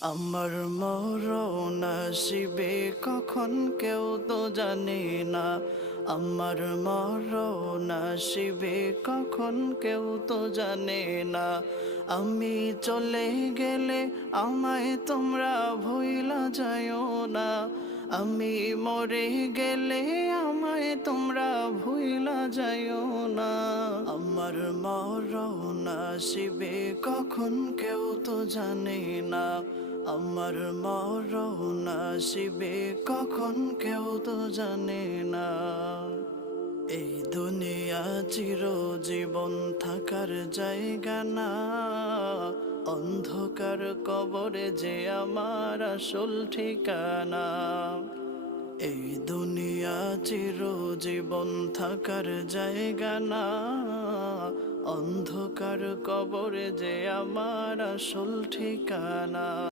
আমার মরণ আসিবে কখন কেউ তো জানে না। আমার মরণ আসিবে কখন কেউ তো জানে না। আমি চলে গেলে আমায় তোমরা ভুইলা যাইও না। আমি মরে গেলে আমায় তোমরা ভুইলা যাইও না। আমার মরণ আসিবে কখন কেউ তো জানে না। আমার মরণ আসিবে কখন কেউ তো জানে না। এই দুনিয়া চিরজীবন থাকার জায়গা না। অন্ধকার কবরে যে আমার আসল ঠিকানা। এই দুনিয়া চিরজীবন থাকার জায়গা না। অন্ধকার কবরে যে আমার আসল ঠিকানা।